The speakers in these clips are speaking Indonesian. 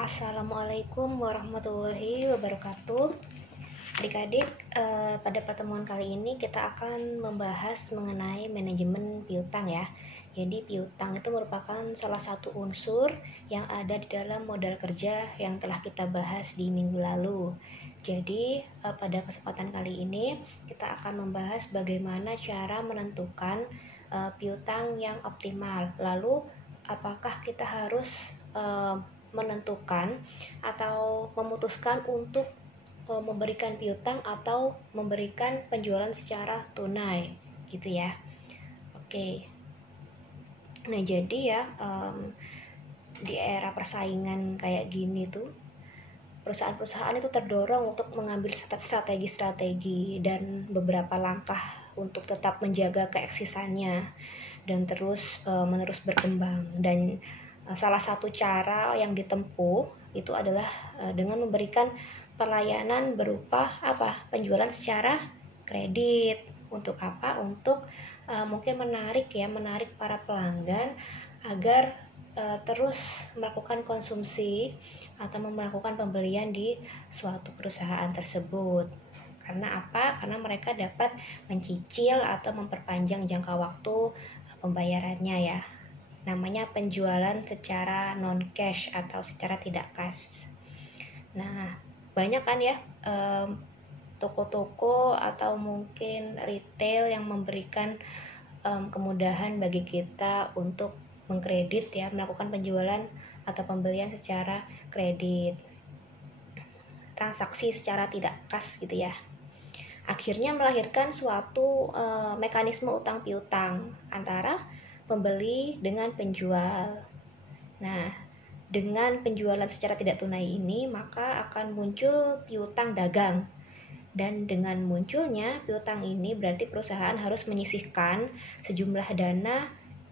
Assalamualaikum warahmatullahi wabarakatuh. Adik-adik, pada pertemuan kali ini kita akan membahas mengenai manajemen piutang ya. Jadi piutang itu merupakan salah satu unsur yang ada di dalam modal kerja yang telah kita bahas di minggu lalu. Jadi pada kesempatan kali ini kita akan membahas bagaimana cara menentukan piutang yang optimal. Lalu apakah kita harus menentukan atau memutuskan untuk memberikan piutang atau memberikan penjualan secara tunai gitu ya. Oke. Nah jadi ya di era persaingan kayak gini tuh perusahaan-perusahaan itu terdorong untuk mengambil strategi-strategi dan beberapa langkah untuk tetap menjaga keeksisannya dan terus menerus berkembang. Dan salah satu cara yang ditempuh itu adalah dengan memberikan pelayanan berupa penjualan secara kredit. Untuk apa? Untuk mungkin menarik para pelanggan agar terus melakukan konsumsi atau melakukan pembelian di suatu perusahaan tersebut. Karena apa? Karena mereka dapat mencicil atau memperpanjang jangka waktu pembayarannya ya. Namanya penjualan secara non cash atau secara tidak kas. Nah, banyak kan ya toko-toko atau mungkin retail yang memberikan kemudahan bagi kita untuk mengkredit ya, melakukan penjualan atau pembelian secara kredit, transaksi secara tidak kas gitu ya. Akhirnya melahirkan suatu mekanisme utang piutang antara pembeli dengan penjual. Nah, dengan penjualan secara tidak tunai ini maka akan muncul piutang dagang. Dan dengan munculnya piutang ini berarti perusahaan harus menyisihkan sejumlah dana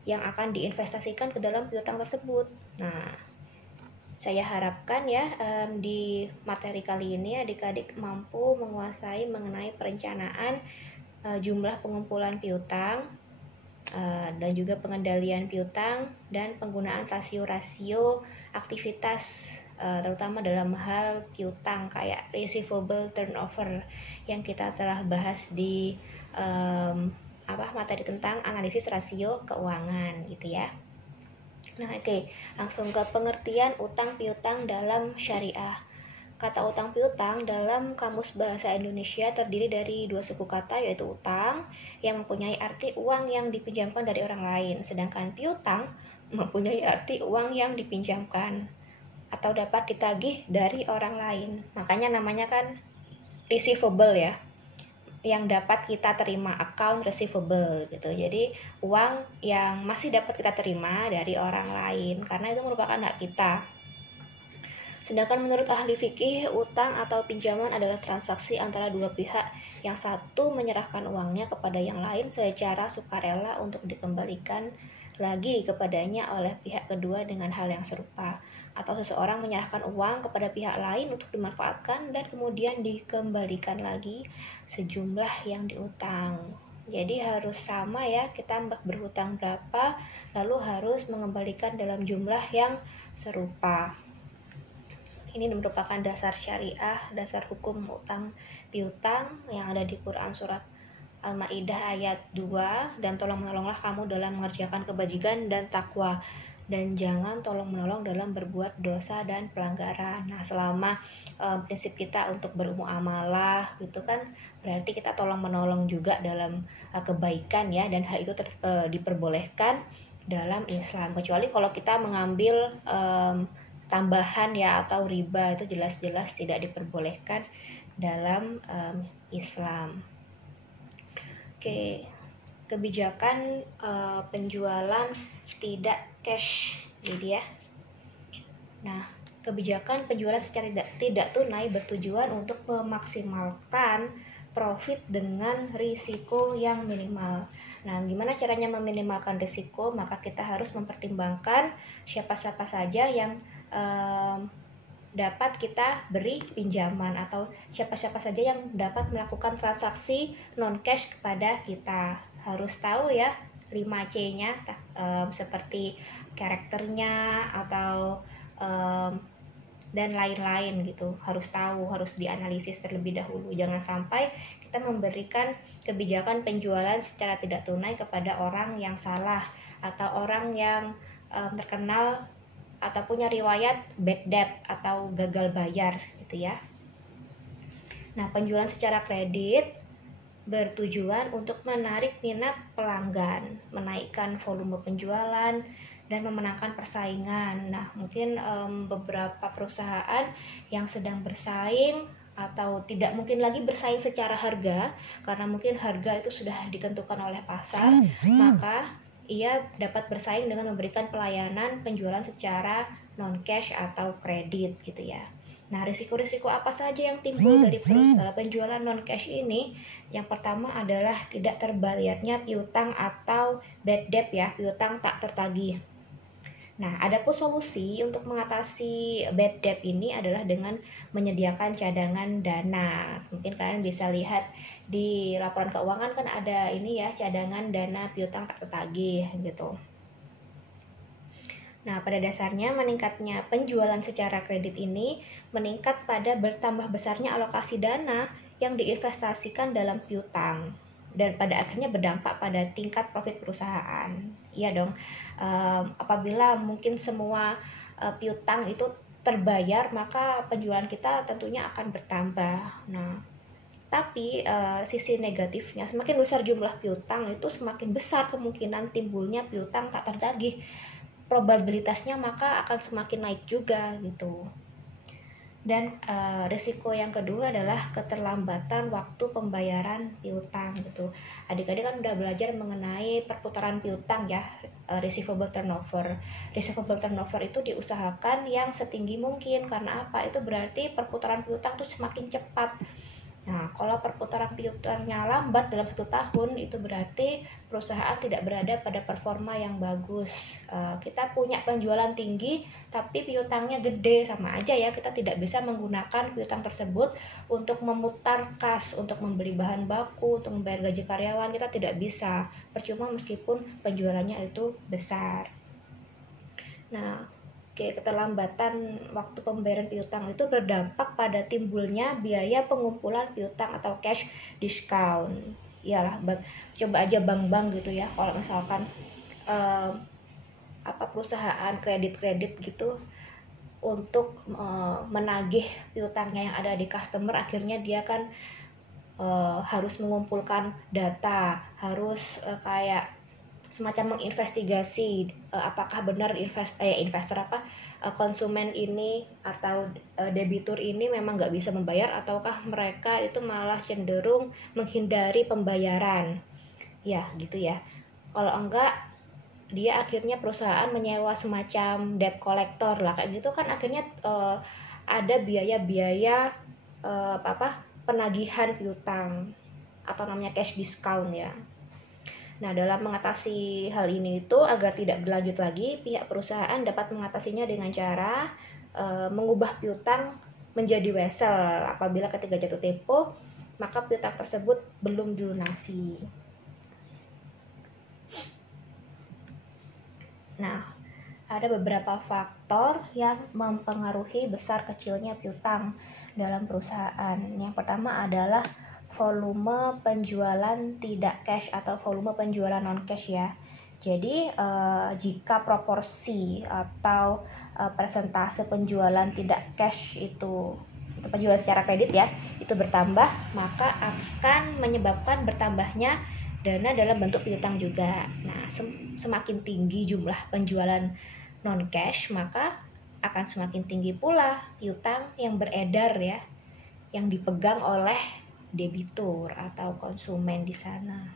yang akan diinvestasikan ke dalam piutang tersebut. Nah, saya harapkan ya di materi kali ini adik-adik mampu menguasai mengenai perencanaan jumlah pengumpulan piutang dan juga pengendalian piutang dan penggunaan rasio-rasio aktivitas terutama dalam hal piutang kayak receivable turnover yang kita telah bahas di materi tentang analisis rasio keuangan gitu ya. Nah, oke, langsung ke pengertian utang piutang dalam syariah. Kata utang piutang dalam Kamus Bahasa Indonesia terdiri dari dua suku kata, yaitu utang yang mempunyai arti uang yang dipinjamkan dari orang lain, sedangkan piutang mempunyai arti uang yang dipinjamkan atau dapat ditagih dari orang lain. Makanya namanya kan receivable ya, yang dapat kita terima, account receivable gitu. Jadi uang yang masih dapat kita terima dari orang lain karena itu merupakan hak kita. Sedangkan menurut ahli fikih, utang atau pinjaman adalah transaksi antara dua pihak, yang satu menyerahkan uangnya kepada yang lain secara sukarela untuk dikembalikan lagi kepadanya oleh pihak kedua dengan hal yang serupa, atau seseorang menyerahkan uang kepada pihak lain untuk dimanfaatkan dan kemudian dikembalikan lagi sejumlah yang diutang. Jadi harus sama ya, kita berhutang berapa lalu harus mengembalikan dalam jumlah yang serupa. Ini merupakan dasar syariah, dasar hukum utang piutang yang ada di Quran surat Al-Maidah ayat 2, dan tolong menolonglah kamu dalam mengerjakan kebajikan dan takwa, dan jangan tolong menolong dalam berbuat dosa dan pelanggaran. Nah, selama prinsip kita untuk bermuamalah gitu kan, berarti kita tolong menolong juga dalam kebaikan ya, dan hal itu diperbolehkan dalam Islam, kecuali kalau kita mengambil tambahan ya atau riba, itu jelas-jelas tidak diperbolehkan dalam Islam. Oke, kebijakan penjualan tidak cash jadi ya. Nah, kebijakan penjualan secara tidak tunai bertujuan untuk memaksimalkan profit dengan risiko yang minimal. Nah, gimana caranya meminimalkan risiko? Maka kita harus mempertimbangkan siapa-siapa saja yang dapat kita beri pinjaman atau siapa-siapa saja yang dapat melakukan transaksi non cash kepada kita. Harus tahu ya 5C-nya seperti karakternya atau dan lain-lain gitu. Harus tahu, harus dianalisis terlebih dahulu. Jangan sampai kita memberikan kebijakan penjualan secara tidak tunai kepada orang yang salah atau orang yang terkenal atau punya riwayat bad debt atau gagal bayar gitu ya. Nah, penjualan secara kredit bertujuan untuk menarik minat pelanggan, menaikkan volume penjualan, dan memenangkan persaingan. Nah, mungkin beberapa perusahaan yang sedang bersaing atau tidak mungkin lagi bersaing secara harga, karena mungkin harga itu sudah ditentukan oleh pasar, maka ia dapat bersaing dengan memberikan pelayanan penjualan secara non-cash atau kredit gitu ya. Nah, risiko-risiko apa saja yang timbul dari penjualan non-cash ini? Yang pertama adalah tidak terbayarnya piutang atau bad debt ya, piutang tak tertagih. Nah, ada pun solusi untuk mengatasi bad debt ini adalah dengan menyediakan cadangan dana. Mungkin kalian bisa lihat di laporan keuangan kan ada ini ya, cadangan dana piutang tak tertagih gitu. Nah, pada dasarnya meningkatnya penjualan secara kredit ini meningkat pada bertambah besarnya alokasi dana yang diinvestasikan dalam piutang dan pada akhirnya berdampak pada tingkat profit perusahaan. Iya dong, apabila mungkin semua piutang itu terbayar, maka penjualan kita tentunya akan bertambah. Nah, tapi sisi negatifnya, semakin besar jumlah piutang itu semakin besar kemungkinan timbulnya piutang tak tertagih. Probabilitasnya maka akan semakin naik juga gitu. Dan risiko yang kedua adalah keterlambatan waktu pembayaran piutang gitu. Adik-adik kan udah belajar mengenai perputaran piutang ya, receivable turnover. Receivable turnover itu diusahakan yang setinggi mungkin, karena apa? Itu berarti perputaran piutang tuh semakin cepat. Nah, kalau perputaran piutangnya lambat dalam 1 tahun, itu berarti perusahaan tidak berada pada performa yang bagus. Kita punya penjualan tinggi, tapi piutangnya gede, sama aja ya, kita tidak bisa menggunakan piutang tersebut untuk memutar kas, untuk membeli bahan baku, untuk membayar gaji karyawan, kita tidak bisa. Percuma meskipun penjualannya itu besar. Nah, keterlambatan waktu pembayaran piutang itu berdampak pada timbulnya biaya pengumpulan piutang atau cash discount. Iyalah, coba aja bank-bank gitu ya, kalau misalkan perusahaan kredit gitu untuk menagih piutangnya yang ada di customer, akhirnya dia kan harus mengumpulkan data, harus kayak semacam menginvestigasi apakah benar investor konsumen ini atau debitur ini memang nggak bisa membayar, ataukah mereka itu malah cenderung menghindari pembayaran ya gitu ya. Kalau enggak, dia akhirnya perusahaan menyewa semacam debt collector lah kayak gitu kan, akhirnya ada biaya-biaya penagihan piutang atau namanya cash discount ya. Nah, dalam mengatasi hal ini itu agar tidak berlanjut lagi, pihak perusahaan dapat mengatasinya dengan cara mengubah piutang menjadi wesel. Apabila ketika jatuh tempo, maka piutang tersebut belum dilunasi. Nah, ada beberapa faktor yang mempengaruhi besar kecilnya piutang dalam perusahaan. Yang pertama adalah volume penjualan tidak cash atau volume penjualan non cash ya. Jadi jika proporsi atau persentase penjualan tidak cash itu penjualan secara kredit ya, itu bertambah, maka akan menyebabkan bertambahnya dana dalam bentuk piutang juga. Nah, semakin tinggi jumlah penjualan non cash, maka akan semakin tinggi pula piutang yang beredar ya, yang dipegang oleh debitur atau konsumen di sana.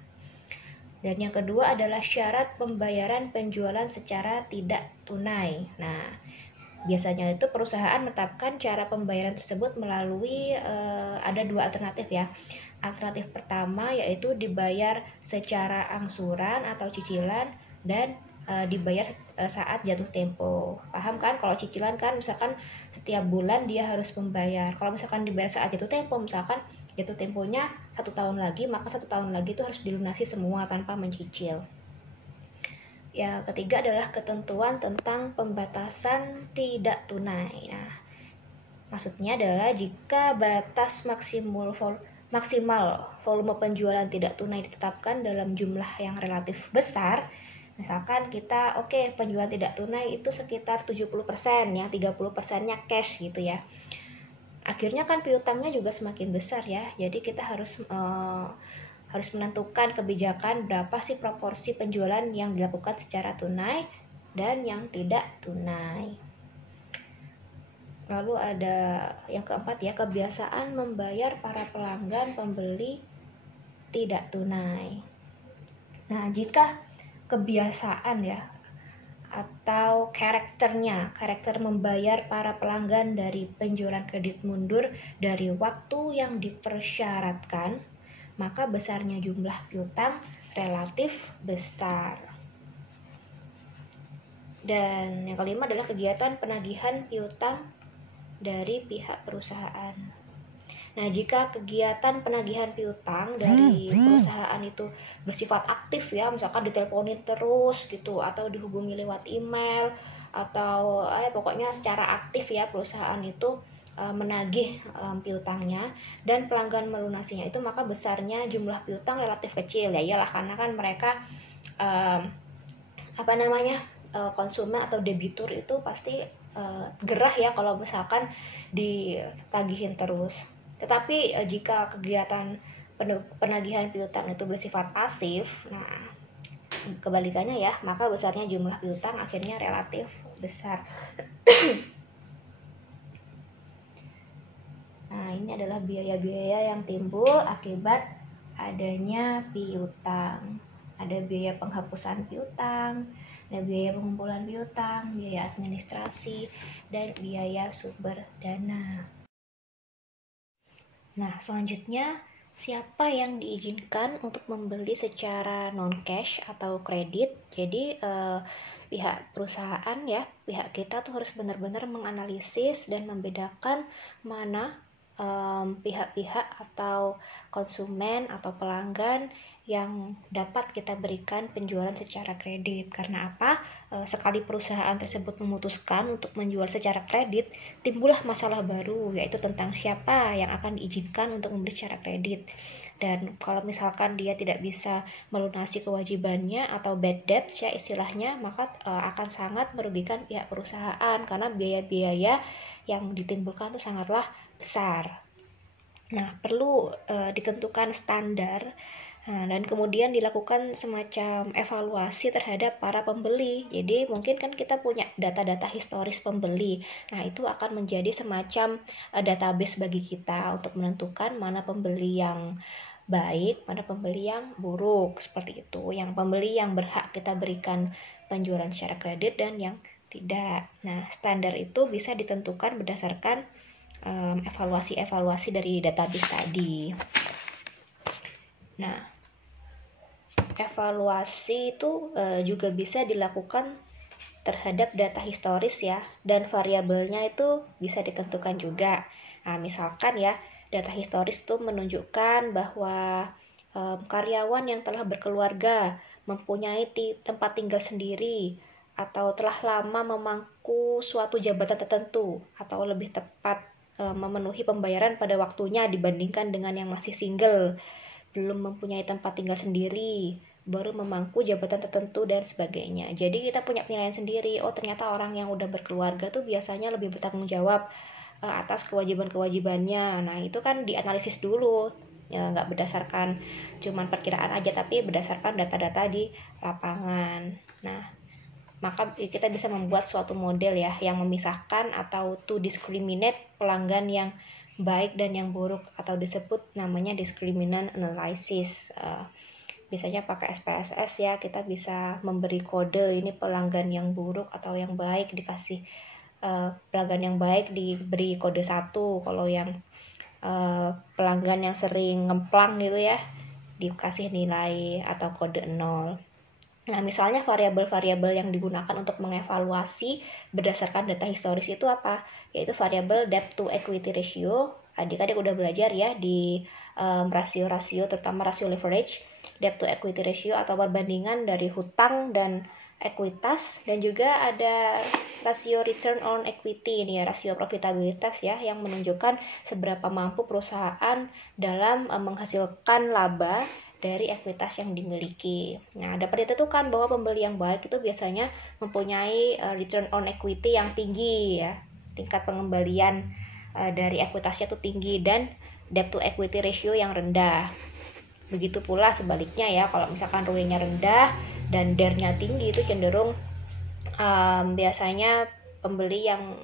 Dan yang kedua adalah syarat pembayaran penjualan secara tidak tunai. Nah, biasanya itu perusahaan menetapkan cara pembayaran tersebut melalui ada 2 alternatif ya. Alternatif pertama yaitu dibayar secara angsuran atau cicilan dan dibayar saat jatuh tempo. Paham kan? Kalau cicilan kan misalkan setiap bulan dia harus membayar. Kalau misalkan dibayar saat jatuh tempo, misalkan jatuh temponya 1 tahun lagi, maka 1 tahun lagi itu harus dilunasi semua tanpa mencicil. Yang ketiga adalah ketentuan tentang pembatasan tidak tunai. Nah, Maksudnya adalah jika batas maksimal volume penjualan tidak tunai ditetapkan dalam jumlah yang relatif besar, misalkan kita penjualan tidak tunai itu sekitar 70%, yang 30%-nya cash gitu ya. Akhirnya kan piutangnya juga semakin besar ya. Jadi kita harus menentukan kebijakan berapa sih proporsi penjualan yang dilakukan secara tunai dan yang tidak tunai. Lalu ada yang keempat ya, kebiasaan membayar para pelanggan pembeli tidak tunai. Nah, jika kebiasaan ya atau karakter membayar para pelanggan dari penjualan kredit mundur dari waktu yang dipersyaratkan, maka besarnya jumlah piutang relatif besar. Dan yang kelima adalah kegiatan penagihan piutang dari pihak perusahaan. Nah, jika kegiatan penagihan piutang dari perusahaan itu bersifat aktif ya, misalkan diteleponin terus gitu, atau dihubungi lewat email, atau pokoknya secara aktif ya perusahaan itu menagih piutangnya dan pelanggan melunasinya itu, maka besarnya jumlah piutang relatif kecil ya, iyalah karena kan mereka konsumen atau debitur itu pasti gerah ya kalau misalkan ditagihin terus. Tetapi jika kegiatan penagihan piutang itu bersifat pasif, nah kebalikannya ya, maka besarnya jumlah piutang akhirnya relatif besar. Nah, ini adalah biaya-biaya yang timbul akibat adanya piutang. Ada biaya penghapusan piutang, ada biaya pengumpulan piutang, biaya administrasi, dan biaya sumber dana. Nah, selanjutnya siapa yang diizinkan untuk membeli secara non-cash atau kredit? Jadi pihak perusahaan ya, pihak kita tuh harus benar-benar menganalisis dan membedakan mana pihak-pihak atau konsumen atau pelanggan yang dapat kita berikan penjualan secara kredit. Karena apa? Sekali perusahaan tersebut memutuskan untuk menjual secara kredit, timbullah masalah baru, yaitu tentang siapa yang akan diizinkan untuk membeli secara kredit. Dan kalau misalkan dia tidak bisa melunasi kewajibannya atau bad debts ya istilahnya, maka akan sangat merugikan pihak perusahaan karena biaya-biaya yang ditimbulkan itu sangatlah besar. Nah, perlu ditentukan standar dan kemudian dilakukan semacam evaluasi terhadap para pembeli. Jadi mungkin kan kita punya data-data historis pembeli. Nah, itu akan menjadi semacam database bagi kita untuk menentukan mana pembeli yang baik, mana pembeli yang buruk, seperti itu. Yang pembeli yang berhak kita berikan penjualan secara kredit dan yang tidak. Nah, standar itu bisa ditentukan berdasarkan evaluasi dari database tadi. Nah, evaluasi itu juga bisa dilakukan terhadap data historis ya, dan variabelnya itu bisa ditentukan juga. Nah, misalkan ya, data historis itu menunjukkan bahwa karyawan yang telah berkeluarga, mempunyai tempat tinggal sendiri, atau telah lama memangku suatu jabatan tertentu, atau lebih tepat memenuhi pembayaran pada waktunya dibandingkan dengan yang masih single, belum mempunyai tempat tinggal sendiri, baru memangku jabatan tertentu dan sebagainya. Jadi kita punya penilaian sendiri, oh ternyata orang yang udah berkeluarga tuh biasanya lebih bertanggung jawab atas kewajiban-kewajibannya. Nah, itu kan dianalisis dulu, ya nggak berdasarkan cuman perkiraan aja, tapi berdasarkan data-data di lapangan. Nah, maka kita bisa membuat suatu model ya yang memisahkan atau to discriminate pelanggan yang baik dan yang buruk, atau disebut namanya discriminant analysis. Biasanya pakai SPSS ya, kita bisa memberi kode ini pelanggan yang buruk atau yang baik, dikasih pelanggan yang baik diberi kode 1, kalau yang pelanggan yang sering ngemplang gitu ya dikasih nilai atau kode 0. Nah, misalnya variabel-variabel yang digunakan untuk mengevaluasi berdasarkan data historis itu apa? Yaitu variabel debt to equity ratio. Adik-adik udah belajar ya di rasio-rasio, terutama rasio leverage, debt to equity ratio atau perbandingan dari hutang dan ekuitas, dan juga ada rasio return on equity ini ya, rasio profitabilitas ya, yang menunjukkan seberapa mampu perusahaan dalam menghasilkan laba dari ekuitas yang dimiliki. Nah, dapat ditentukan bahwa pembeli yang baik itu biasanya mempunyai return on equity yang tinggi ya, tingkat pengembalian dari ekuitasnya itu tinggi, dan debt to equity ratio yang rendah. Begitu pula sebaliknya ya, kalau misalkan ROE-nya rendah dan DER-nya tinggi, itu cenderung biasanya pembeli yang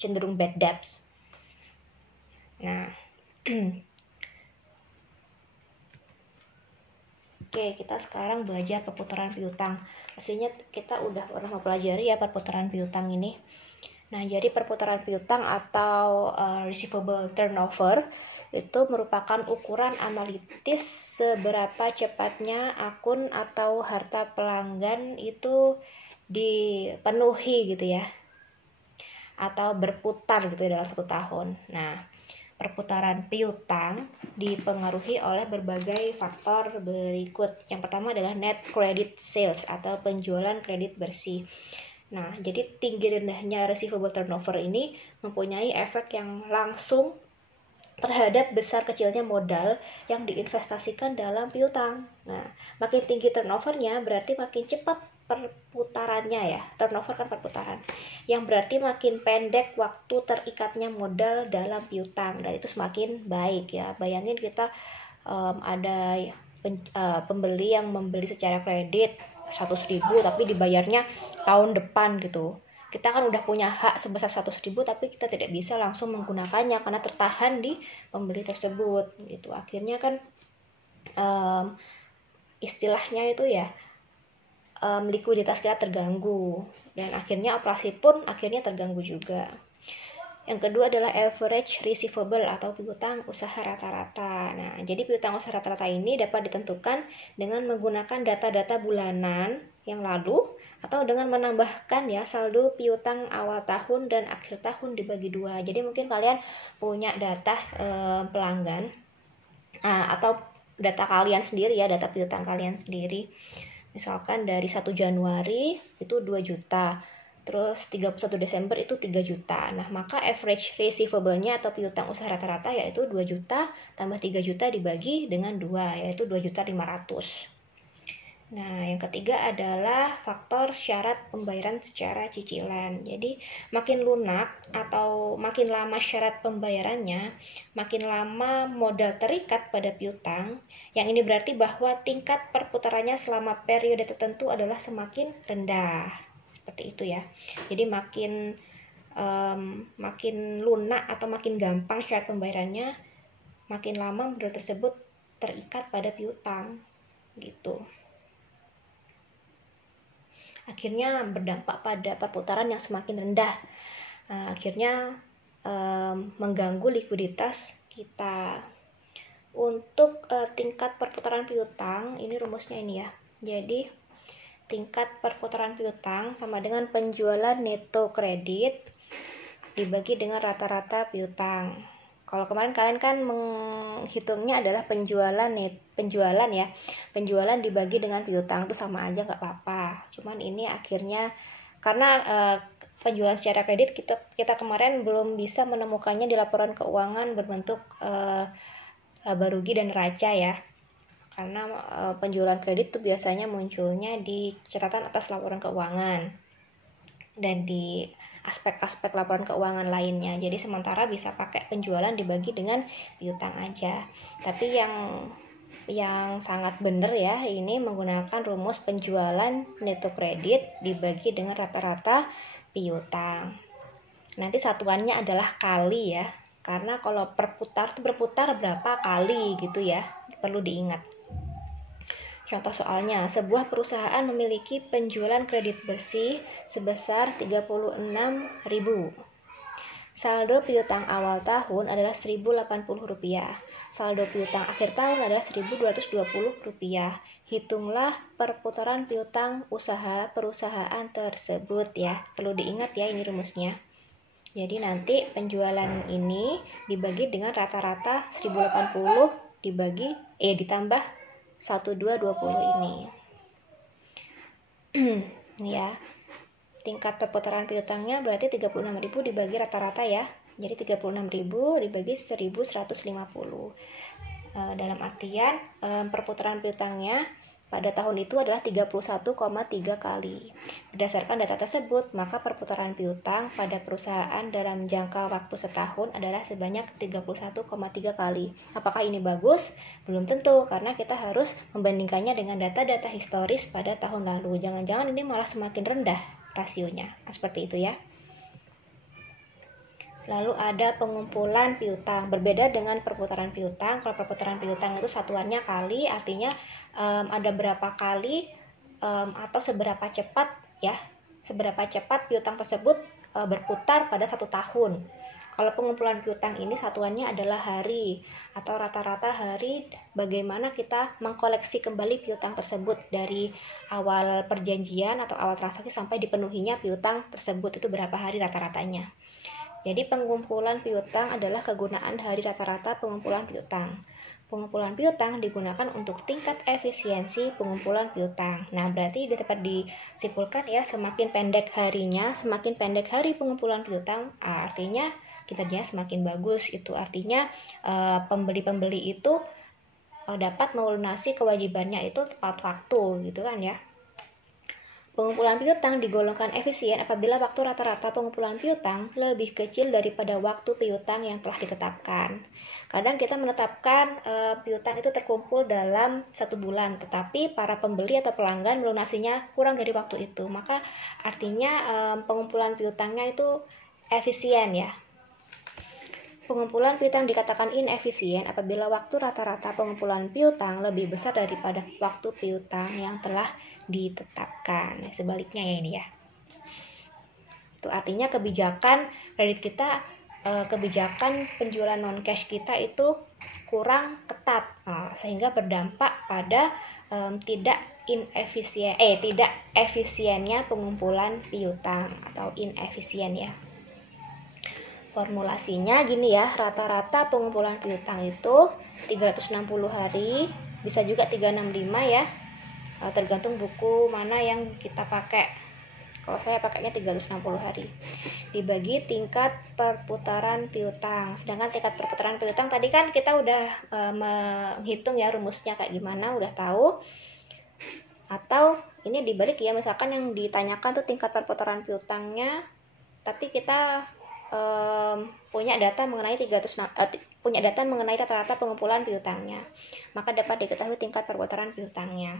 cenderung bad debts. Nah, oke, kita sekarang belajar perputaran piutang. Pastinya kita udah pernah mempelajari ya perputaran piutang ini. Nah, jadi perputaran piutang atau receivable turnover itu merupakan ukuran analitis seberapa cepatnya akun atau harta pelanggan itu dipenuhi gitu ya, atau berputar gitu ya dalam 1 tahun. Nah, perputaran piutang dipengaruhi oleh berbagai faktor berikut. Yang pertama adalah net credit sales atau penjualan kredit bersih. Nah, jadi tinggi rendahnya receivable turnover ini mempunyai efek yang langsung terhadap besar kecilnya modal yang diinvestasikan dalam piutang. Nah, makin tinggi turnovernya berarti makin cepat perputarannya ya. Turnover kan perputaran. Yang berarti makin pendek waktu terikatnya modal dalam piutang, dan itu semakin baik ya. Bayangin kita ada pembeli yang membeli secara kredit 100.000 tapi dibayarnya tahun depan gitu. Kita kan udah punya hak sebesar 100.000 tapi kita tidak bisa langsung menggunakannya karena tertahan di pembeli tersebut gitu. Akhirnya kan istilahnya itu ya, likuiditas kita terganggu, dan akhirnya operasi pun akhirnya terganggu juga. Yang kedua adalah average receivable atau piutang usaha rata-rata. Nah, jadi piutang usaha rata-rata ini dapat ditentukan dengan menggunakan data-data bulanan yang lalu atau dengan menambahkan ya saldo piutang awal tahun dan akhir tahun dibagi 2. Jadi mungkin kalian punya data pelanggan atau data kalian sendiri ya, data piutang kalian sendiri. Misalkan dari 1 Januari itu 2 juta. Terus 31 Desember itu 3 juta. Nah, maka average receivable-nya atau piutang usaha rata-rata yaitu 2 juta tambah 3 juta dibagi dengan 2, yaitu 2.500.000. Nah, yang ketiga adalah faktor syarat pembayaran secara cicilan. Jadi, makin lunak atau makin lama syarat pembayarannya, makin lama modal terikat pada piutang. Yang ini berarti bahwa tingkat perputarannya selama periode tertentu adalah semakin rendah. Seperti itu ya. Jadi makin lunak atau makin gampang syarat pembayarannya, makin lama modal tersebut terikat pada piutang gitu. Akhirnya berdampak pada perputaran yang semakin rendah. Akhirnya mengganggu likuiditas kita. Untuk tingkat perputaran piutang, ini rumusnya ini ya. Jadi tingkat perputaran piutang sama dengan penjualan neto kredit dibagi dengan rata-rata piutang. Kalau kemarin kalian kan menghitungnya adalah penjualan ya, penjualan dibagi dengan piutang, itu sama aja nggak apa-apa. Cuman ini akhirnya karena penjualan secara kredit kita kemarin belum bisa menemukannya di laporan keuangan berbentuk laba rugi dan neraca ya. Karena penjualan kredit itu biasanya munculnya di catatan atas laporan keuangan dan di aspek-aspek laporan keuangan lainnya. Jadi sementara bisa pakai penjualan dibagi dengan piutang aja. Tapi yang sangat benar ya, ini menggunakan rumus penjualan neto kredit dibagi dengan rata-rata piutang. Nanti satuannya adalah kali ya. Karena kalau berputar berapa kali gitu ya. Perlu diingat. Contoh soalnya, sebuah perusahaan memiliki penjualan kredit bersih sebesar 36.000. Saldo piutang awal tahun adalah Rp1.080. Saldo piutang akhir tahun adalah Rp1.220. Hitunglah perputaran piutang usaha perusahaan tersebut ya. Perlu diingat ya ini rumusnya. Jadi nanti penjualan ini dibagi dengan rata-rata 1.080 ditambah 1.220 ini. ya. Tingkat perputaran piutangnya berarti 36.000 dibagi rata-rata ya. Jadi 36.000 dibagi 1.150. Dalam artian perputaran piutangnya pada tahun itu adalah 31,3 kali. Berdasarkan data tersebut, maka perputaran piutang pada perusahaan dalam jangka waktu setahun adalah sebanyak 31,3 kali. Apakah ini bagus? Belum tentu, karena kita harus membandingkannya dengan data-data historis pada tahun lalu. Jangan-jangan ini malah semakin rendah rasionya. Seperti itu ya. Lalu ada pengumpulan piutang. Berbeda dengan perputaran piutang. Kalau perputaran piutang itu satuannya kali, artinya ada berapa kali atau seberapa cepat ya, seberapa cepat piutang tersebut berputar pada satu tahun. Kalau pengumpulan piutang ini satuannya adalah hari atau rata-rata hari bagaimana kita mengkoleksi kembali piutang tersebut dari awal perjanjian atau awal transaksi sampai dipenuhinya piutang tersebut, itu berapa hari rata-ratanya. Jadi pengumpulan piutang adalah kegunaan hari rata-rata pengumpulan piutang. Pengumpulan piutang digunakan untuk tingkat efisiensi pengumpulan piutang. Nah, berarti dapat disimpulkan ya, semakin pendek harinya, semakin pendek hari pengumpulan piutang, artinya kinerjanya semakin bagus. Itu artinya pembeli-pembeli itu dapat melunasi kewajibannya itu tepat waktu, gitu kan ya. Pengumpulan piutang digolongkan efisien apabila waktu rata-rata pengumpulan piutang lebih kecil daripada waktu piutang yang telah ditetapkan. Kadang kita menetapkan piutang itu terkumpul dalam 1 bulan, tetapi para pembeli atau pelanggan melunasinya kurang dari waktu itu. Maka artinya pengumpulan piutangnya itu efisien ya. Pengumpulan piutang dikatakan inefisien apabila waktu rata-rata pengumpulan piutang lebih besar daripada waktu piutang yang telah ditetapkan. Sebaliknya ya ini ya. Itu artinya kebijakan kredit kita, kebijakan penjualan non cash kita itu kurang ketat, sehingga berdampak pada tidak efisiennya pengumpulan piutang atau inefisien ya. Formulasinya gini ya, rata-rata pengumpulan piutang itu 360 hari, bisa juga 365 ya, tergantung buku mana yang kita pakai. Kalau saya pakainya 360 hari, dibagi tingkat perputaran piutang. Sedangkan tingkat perputaran piutang tadi kan kita udah menghitung ya rumusnya kayak gimana, udah tahu. Atau ini dibalik ya, misalkan yang ditanyakan tuh tingkat perputaran piutangnya, tapi kita punya data mengenai rata-rata pengumpulan piutangnya, maka dapat diketahui tingkat perputaran piutangnya.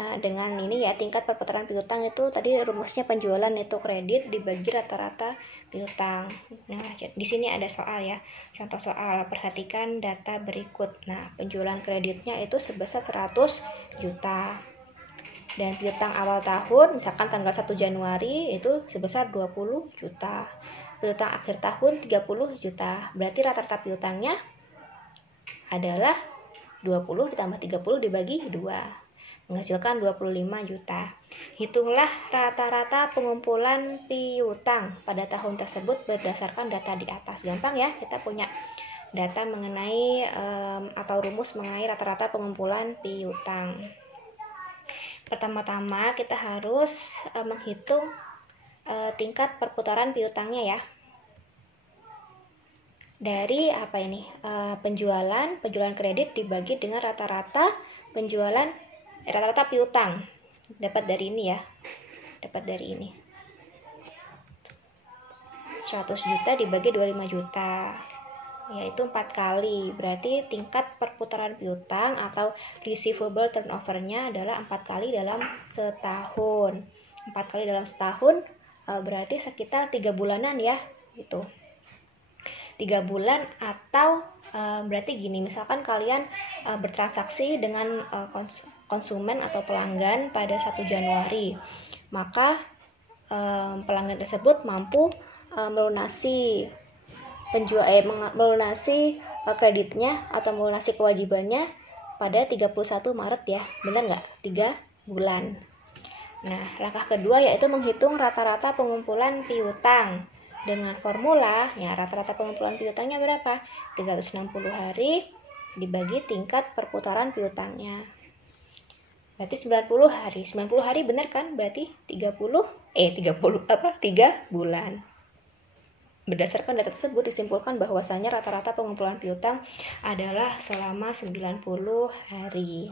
Nah, dengan ini ya, tingkat perputaran piutang itu tadi rumusnya penjualan neto kredit dibagi rata-rata piutang. Nah, di sini ada soal ya, contoh soal. Perhatikan data berikut. Nah, penjualan kreditnya itu sebesar 100 juta. Dan piutang awal tahun, misalkan tanggal 1 Januari itu sebesar 20 juta. Piutang akhir tahun 30 juta. Berarti rata-rata piutangnya adalah 20 ditambah 30 dibagi 2, menghasilkan 25 juta. Hitunglah rata-rata pengumpulan piutang pada tahun tersebut berdasarkan data di atas. Gampang ya, kita punya data mengenai atau rumus mengenai rata-rata pengumpulan piutang. Pertama-tama kita harus menghitung tingkat perputaran piutangnya ya. Dari apa ini? Penjualan kredit dibagi dengan rata-rata piutang. Dapat dari ini ya. Dapat dari ini. 100 juta dibagi 25 juta. Yaitu 4 kali. Berarti tingkat perputaran piutang atau receivable turnover-nya adalah 4 kali dalam setahun. 4 kali dalam setahun berarti sekitar 3 bulanan ya, gitu. 3 bulan atau berarti gini, misalkan kalian bertransaksi dengan konsumen atau pelanggan pada 1 Januari, maka pelanggan tersebut mampu melunasi kreditnya atau melunasi kewajibannya pada 31 Maret ya, benar nggak? 3 bulan. Nah, langkah kedua yaitu menghitung rata-rata pengumpulan piutang dengan formula ya, rata-rata pengumpulan piutangnya berapa? 360 hari dibagi tingkat perputaran piutangnya. Berarti 90 hari. 90 hari benar kan? Berarti 3 bulan. Berdasarkan data tersebut disimpulkan bahwasanya rata-rata pengumpulan piutang adalah selama 90 hari.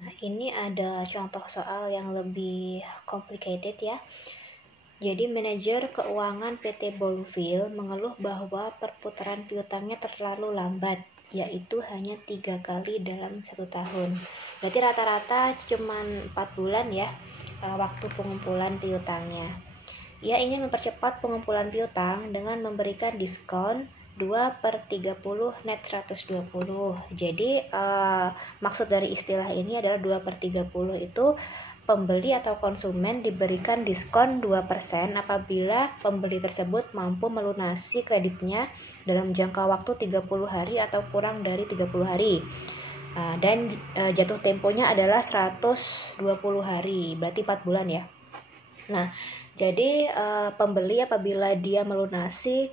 Nah, ini ada contoh soal yang lebih complicated ya. Jadi manajer keuangan PT Brownfield mengeluh bahwa perputaran piutangnya terlalu lambat, yaitu hanya 3 kali dalam 1 tahun. Berarti rata-rata cuma 4 bulan ya waktu pengumpulan piutangnya. Ia ingin mempercepat pengumpulan piutang dengan memberikan diskon 2/30 net 120. Jadi maksud dari istilah ini adalah 2/30 itu pembeli atau konsumen diberikan diskon 2% apabila pembeli tersebut mampu melunasi kreditnya dalam jangka waktu 30 hari atau kurang dari 30 hari. Dan jatuh temponya adalah 120 hari, berarti 4 bulan ya. Nah, jadi pembeli apabila dia melunasi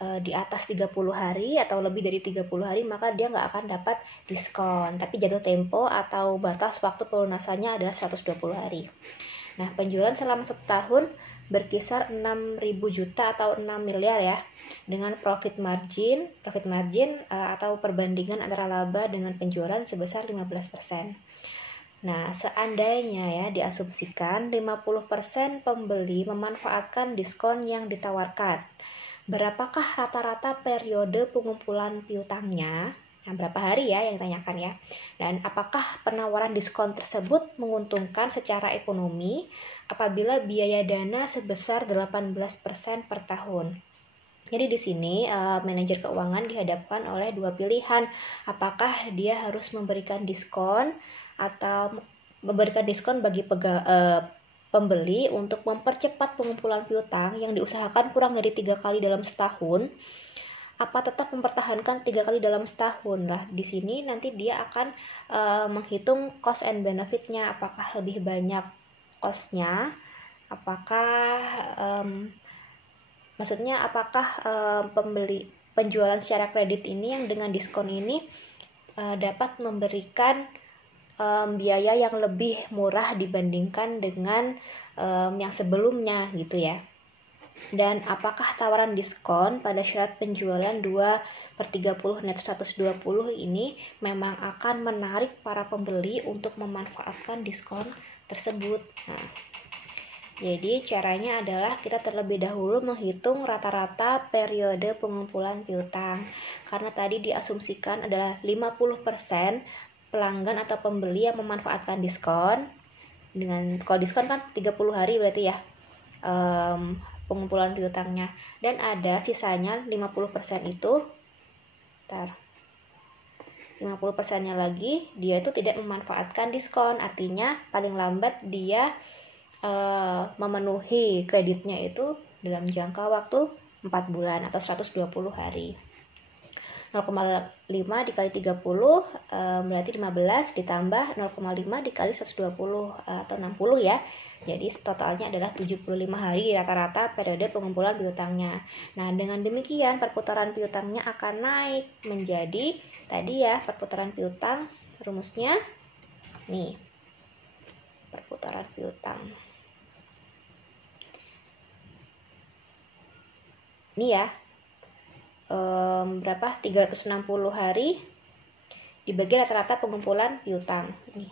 di atas 30 hari atau lebih dari 30 hari maka dia nggak akan dapat diskon, tapi jatuh tempo atau batas waktu pelunasannya adalah 120 hari. Nah, penjualan selama 1 tahun berkisar 6.000 juta atau 6 miliar ya, dengan profit margin atau perbandingan antara laba dengan penjualan sebesar 15%. Nah, seandainya ya diasumsikan 50% pembeli memanfaatkan diskon yang ditawarkan. Berapakah rata-rata periode pengumpulan piutangnya? Nah, berapa hari ya yang ditanyakan ya. Dan apakah penawaran diskon tersebut menguntungkan secara ekonomi apabila biaya dana sebesar 18% per tahun? Jadi di sini manajer keuangan dihadapkan oleh dua pilihan. Apakah dia harus memberikan diskon atau memberikan diskon bagi pembeli untuk mempercepat pengumpulan piutang yang diusahakan kurang dari 3 kali dalam setahun, apa tetap mempertahankan 3 kali dalam setahun. Lah di sini nanti dia akan menghitung cost and benefitnya, apakah lebih banyak costnya, apakah penjualan secara kredit ini yang dengan diskon ini dapat memberikan biaya yang lebih murah dibandingkan dengan yang sebelumnya gitu ya. Dan apakah tawaran diskon pada syarat penjualan 2/30 net 120 ini memang akan menarik para pembeli untuk memanfaatkan diskon tersebut. Nah, jadi caranya adalah kita terlebih dahulu menghitung rata-rata periode pengumpulan piutang. Karena tadi diasumsikan adalah 50% pelanggan atau pembeli yang memanfaatkan diskon. Kalau diskon kan 30 hari berarti ya pengumpulan piutangnya. Dan ada sisanya 50% itu 50%-nya lagi dia itu tidak memanfaatkan diskon. Artinya paling lambat dia memenuhi kreditnya itu dalam jangka waktu 4 bulan atau 120 hari. 0,5 dikali 30 berarti 15 ditambah 0,5 dikali 120 atau 60 ya. Jadi totalnya adalah 75 hari rata-rata periode pengumpulan piutangnya. Nah, dengan demikian perputaran piutangnya akan naik menjadi tadi ya, perputaran piutang rumusnya nih. Perputaran piutang. Ini ya. Berapa? 360 hari dibagi rata-rata pengumpulan piutang. Nih.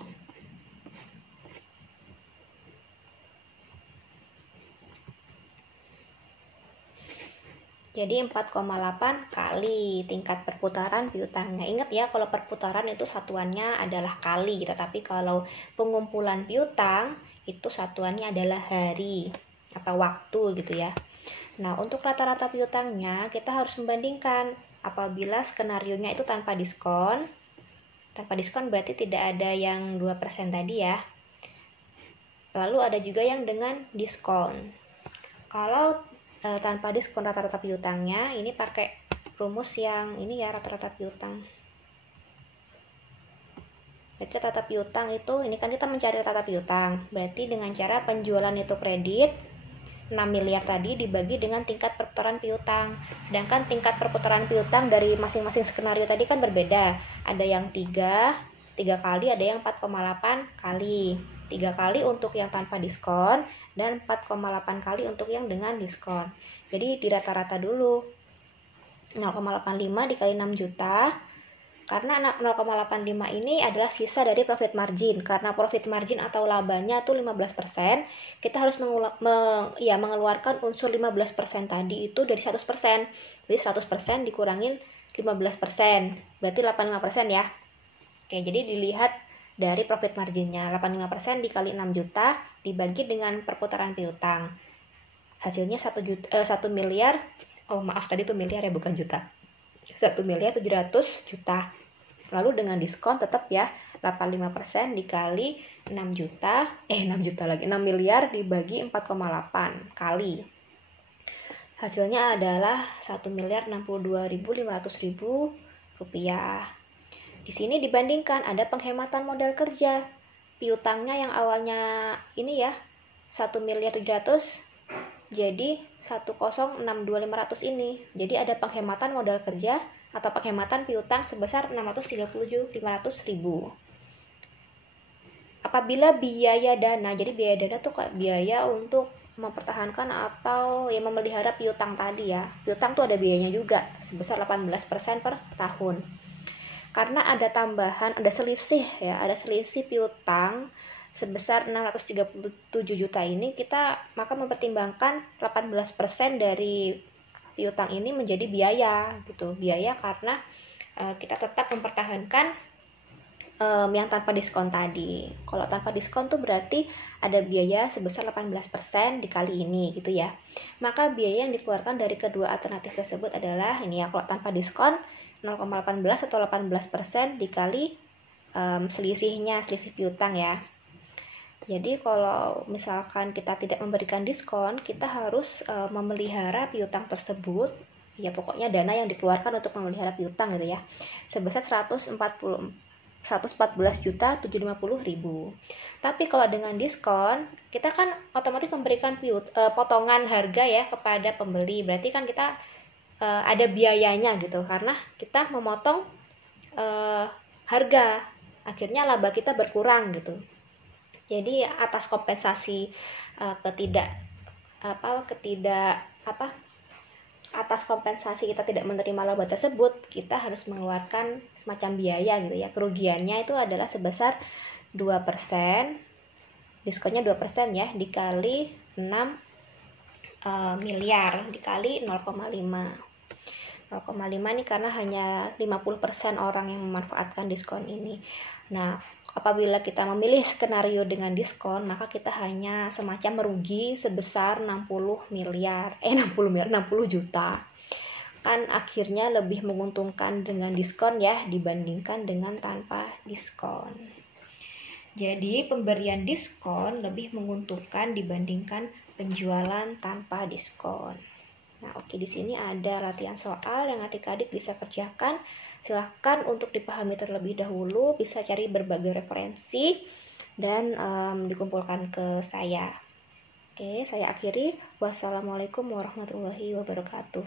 Jadi 4,8 kali tingkat perputaran piutangnya. Ingat ya, kalau perputaran itu satuannya adalah kali, tetapi kalau pengumpulan piutang itu satuannya adalah hari atau waktu gitu ya. Nah, untuk rata-rata piutangnya kita harus membandingkan apabila skenarionya itu tanpa diskon. Tanpa diskon berarti tidak ada yang 2% tadi ya. Lalu ada juga yang dengan diskon. Kalau tanpa diskon rata-rata piutangnya ini pakai rumus yang ini ya, rata-rata piutang. Berarti rata-rata piutang itu, ini kan kita mencari rata-rata piutang. Berarti dengan cara penjualan itu kredit 6 miliar tadi dibagi dengan tingkat perputaran piutang. Sedangkan tingkat perputaran piutang dari masing-masing skenario tadi kan berbeda. Ada yang 3, 3 kali, ada yang 4,8 kali. 3 kali untuk yang tanpa diskon dan 4,8 kali untuk yang dengan diskon. Jadi di rata-rata dulu 0,85 dikali 6 juta. Karena 0,85 ini adalah sisa dari profit margin. Karena profit margin atau labanya tuh 15%, kita harus mengeluarkan unsur 15% tadi itu dari 100%. Jadi 100% dikurangin 15%, berarti 85% ya. Oke, jadi dilihat dari profit marginnya. 85% dikali 6 juta dibagi dengan perputaran piutang. Hasilnya 1 miliar. Oh maaf, tadi itu miliar ya, bukan juta. 1.700.000.000 juta. Lalu dengan diskon tetap ya 85% dikali 6 juta, 6 miliar dibagi 4,8 kali. Hasilnya adalah 1.062.500.000 rupiah. Di sini dibandingkan ada penghematan modal kerja. Piutangnya yang awalnya ini ya 1.700.000 jadi 1.062.500 ini. Jadi ada penghematan modal kerja atau penghematan piutang sebesar 637.500.000. Apabila biaya dana, jadi biaya dana tuh kayak biaya untuk mempertahankan atau ya memelihara piutang tadi ya. Piutang tuh ada biayanya juga sebesar 18% per tahun. Karena ada tambahan, ada selisih piutang sebesar 637 juta ini, kita maka mempertimbangkan 18% dari piutang ini menjadi biaya gitu. Biaya karena kita tetap mempertahankan yang tanpa diskon tadi. Kalau tanpa diskon tuh berarti ada biaya sebesar 18% dikali ini gitu ya. Maka biaya yang dikeluarkan dari kedua alternatif tersebut adalah ini ya, kalau tanpa diskon 0,18 atau 18% dikali selisih piutang ya. Jadi kalau misalkan kita tidak memberikan diskon, kita harus memelihara piutang tersebut. Ya pokoknya dana yang dikeluarkan untuk memelihara piutang gitu ya. Sebesar 114.750.000. Tapi kalau dengan diskon, kita kan otomatis memberikan potongan harga ya kepada pembeli. Berarti kan kita ada biayanya gitu, karena kita memotong harga. Akhirnya laba kita berkurang gitu. Jadi atas kompensasi atas kompensasi kita tidak menerima laba tersebut, kita harus mengeluarkan semacam biaya gitu ya. Kerugiannya itu adalah sebesar 2%, diskonnya 2% ya, dikali 6 miliar dikali 0,5. 0,5 nih karena hanya 50% orang yang memanfaatkan diskon ini. Nah, apabila kita memilih skenario dengan diskon, maka kita hanya semacam merugi sebesar 60 juta. Kan akhirnya lebih menguntungkan dengan diskon ya dibandingkan dengan tanpa diskon. Jadi pemberian diskon lebih menguntungkan dibandingkan penjualan tanpa diskon. Nah, oke, di sini ada latihan soal yang adik-adik bisa kerjakan. Silahkan untuk dipahami terlebih dahulu, bisa cari berbagai referensi dan dikumpulkan ke saya. Oke, saya akhiri. Wassalamualaikum warahmatullahi wabarakatuh.